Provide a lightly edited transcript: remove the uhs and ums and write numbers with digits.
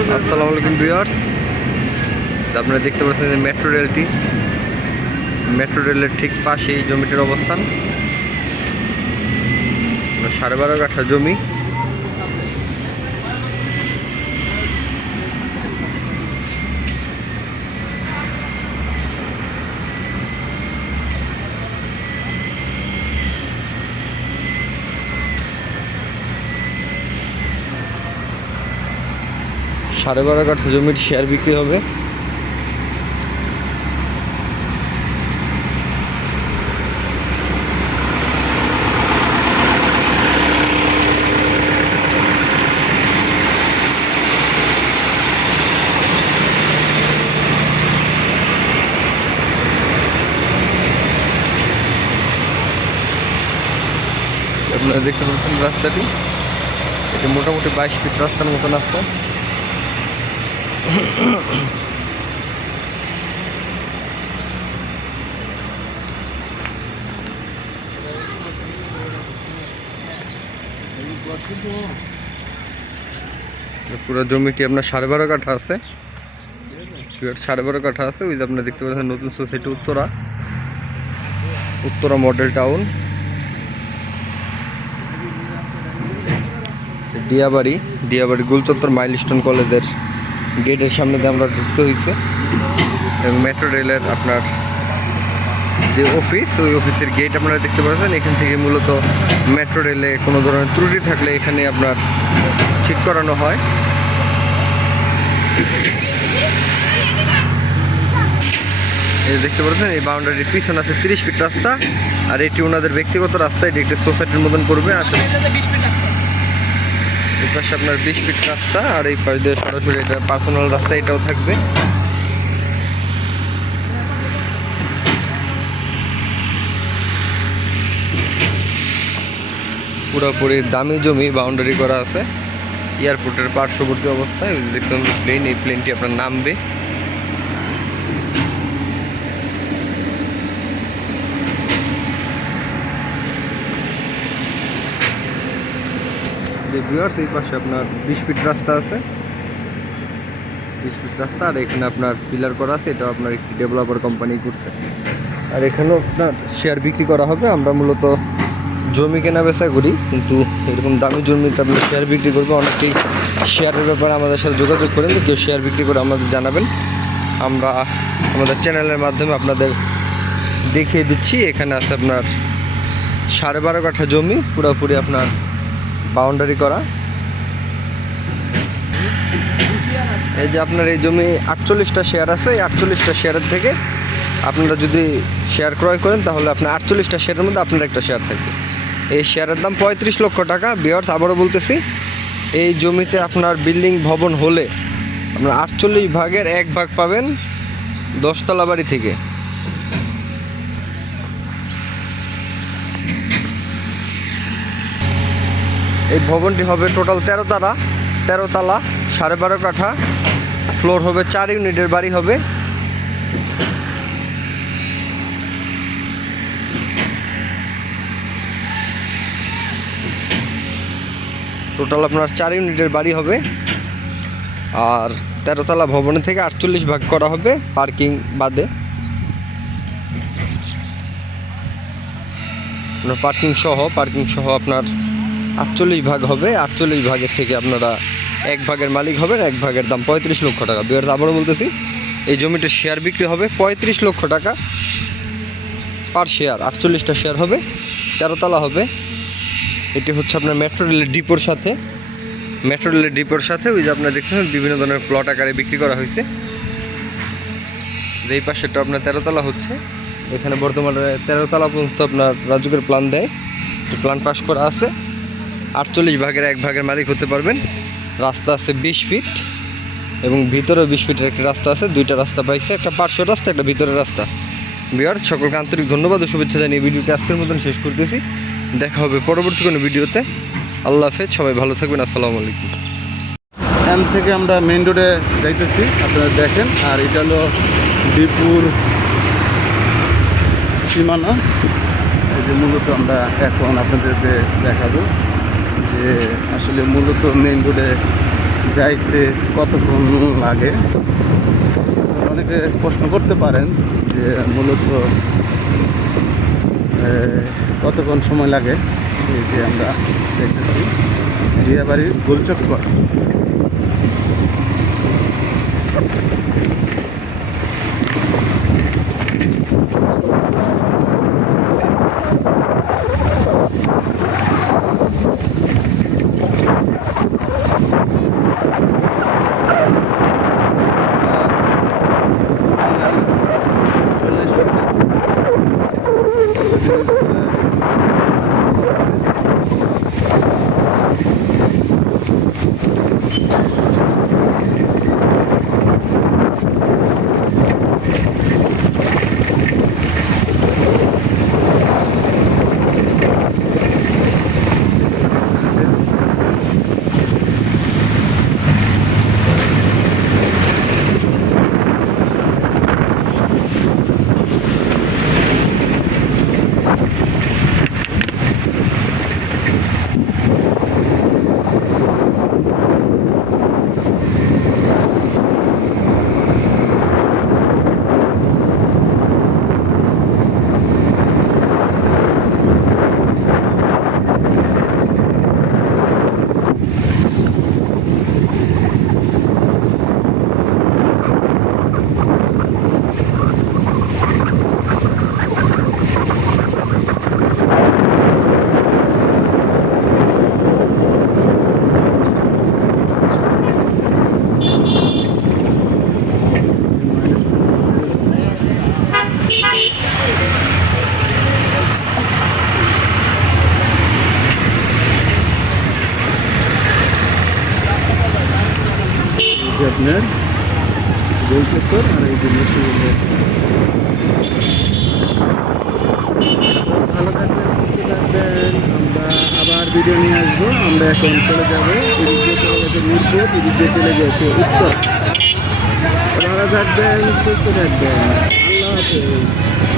আসসালামু আলাইকুম ভিউয়ার্স, আপনারা দেখতে পাচ্ছেন যে মেট্রো রেলের ঠিক পাশে এই জমিটির অবস্থান। 12.5 কাঠা জমি। সাড়ে 12 কাঠা জমির শেয়ার বিক্রি হবে। আপনারা দেখতে পাচ্ছেন রাস্তাটি, এটা মোটামুটি 22 ফিট রাস্তার মতন আছে। পুরো জমিটি আপনার 12.5 কাঠা আছে। 12.5 কাঠা আছে। ওই যে আপনারা দেখতে পাচ্ছেন নতুন society Uttara model town, Diabari Golchattar milestone কলেজের গেটের সামনে দিয়ে আমরা ঢুকতে হয়েছে। এবং মেট্রো রেলের আপনার যে অফিস, ওই অফিসের গেট আপনারা দেখতে পাচ্ছেন। এখান থেকে মূলত মেট্রো রেলে কোনো ধরনের ত্রুটি থাকলে এখানে আপনার ঠিক করানো হয়। এই দেখতে পাচ্ছেন এই বাউন্ডারির পিছনে আছে 30 ফিট রাস্তা, আর এটি ওনাদের ব্যক্তিগত রাস্তা। এটি একটি সোসাইটির মতন করবে আসলে। এই পাশে আপনার 20 ফিট রাস্তা, আর এই পাশে দিয়ে সরাসরি এটা পার্সোনাল রাস্তা, এটাও থাকবে। পুরোপুরি দামি জমি বাউন্ডারি করা আছে। এয়ারপোর্টের পার্শ্ববর্তী অবস্থায় দেখতে পাবেন প্লেন, এই প্লেনটি আপনার নামবে। এই পাশে আপনার 20 ফিট রাস্তা আছে, 20 ফিট রাস্তা, আর এখানে আপনার পিলার করা আছে। এটা আপনার একটি ডেভেলপার কোম্পানি করছে। আর এখানেও আপনার শেয়ার বিক্রি করা হবে। আমরা মূলত জমি কেনা বেচা করি, কিন্তু এরকম দামি জমিতে আপনি শেয়ার বিক্রি করবো। অনেকেই শেয়ারের ব্যাপারে আমাদের সাথে যোগাযোগ করেন, কেউ শেয়ার বিক্রি করে আমাদের জানাবেন। আমরা আমাদের চ্যানেলের মাধ্যমে আপনাদের দেখিয়ে দিচ্ছি। এখানে আছে আপনার 12.5 কাঠা জমি, পুরোপুরি আপনার বাউন্ডারি করা। এই যে আপনার এই জমি 48টা শেয়ার আছে। এই 48টা শেয়ারের থেকে আপনারা যদি শেয়ার ক্রয় করেন, তাহলে আপনার 48টা শেয়ারের মধ্যে আপনার একটা শেয়ার থাকবে। এই শেয়ারের দাম 35 লক্ষ টাকা। ভিউয়ার্স, আবারও বলতেছি, এই জমিতে আপনার বিল্ডিং ভবন হলে আপনার 48 ভাগের 1 ভাগ পাবেন 10 তলা বাড়ি থেকে। এই ভবনটি হবে টোটাল 13 তালা, 12.5 কাঠা। ফ্লোর হবে 4 ইউনিটের বাড়ি হবে। টোটাল আপনার 4 ইউনিটের বাড়ি হবে। আর 13 তলা ভবনের থেকে 48 ভাগ করা হবে পার্কিং বাদে। পার্কিং সহ আপনার 48 ভাগ হবে। 48 ভাগের থেকে আপনারা 1 ভাগের মালিক হবেন। 1 ভাগের দাম 35 লক্ষ টাকা। ভিউয়ার্স, আবারও বলতেছি, এই জমিটির শেয়ার বিক্রি হবে 35 লক্ষ টাকা পার শেয়ার। 48টা শেয়ার হবে, 13 তলা হবে। এটি হচ্ছে আপনার মেট্রো রেলের ডিপোর সাথে ওই যে আপনারা দেখছেন বিভিন্ন ধরনের প্লট আকারে বিক্রি করা হয়েছে। এই পাশেটা আপনার 13 তলা হচ্ছে। এখানে বর্তমানে 13 তলা পর্যন্ত আপনার রাজুকের প্ল্যান দেয়, প্ল্যান পাস করা আছে। 48 ভাগের 1 ভাগের মালিক হতে পারবেন। রাস্তা আছে 20 ফিট, এবং ভিতরেও 20 ফিটের একটি রাস্তা আছে। 2টা রাস্তা পাইছে, একটা পার্শ্ব রাস্তা, একটা ভিতরের রাস্তা। ভিউয়ার্স, সকলকে আন্তরিক ধন্যবাদ ও শুভেচ্ছা জানিয়ে ভিডিওটি আজকের মতন শেষ করতেছি। দেখা হবে পরবর্তী কোনো ভিডিওতে। আল্লাহ হাফেজ, সবাই ভালো থাকবেন। আসসালামু আলাইকুম। এখান থেকে আমরা মেইন রোডে যাইতেছি, আপনারা দেখেন। আর এটা হলো ডিপুর সীমানা। এই যে মূলত আমরা এখন আপনাদেরকে দেখাবো যে আসলে মূলত মেইন রোডে যাইতে কতক্ষণ লাগে? অনেকে প্রশ্ন করতে পারেন যে মূলত কতক্ষণ সময় লাগে। এই যে আমরা দেখতেছি জিয়াবাড়ির গোলচক্কর। আপনার গোলচক্কর আর এই যে মসজিদের। ভালো থাকবেন, সুস্থ থাকবেন। আমরা আবার ভিডিও নিয়ে আসবো। আমরা এখন চলে যাবো, এদিক দিয়ে চলে গেছে মিরপুর, এদিক দিয়ে চলে গেছে উত্তর। ভালো থাকবেন, সুস্থ থাকবেন। আল্লাহ হাফেজ।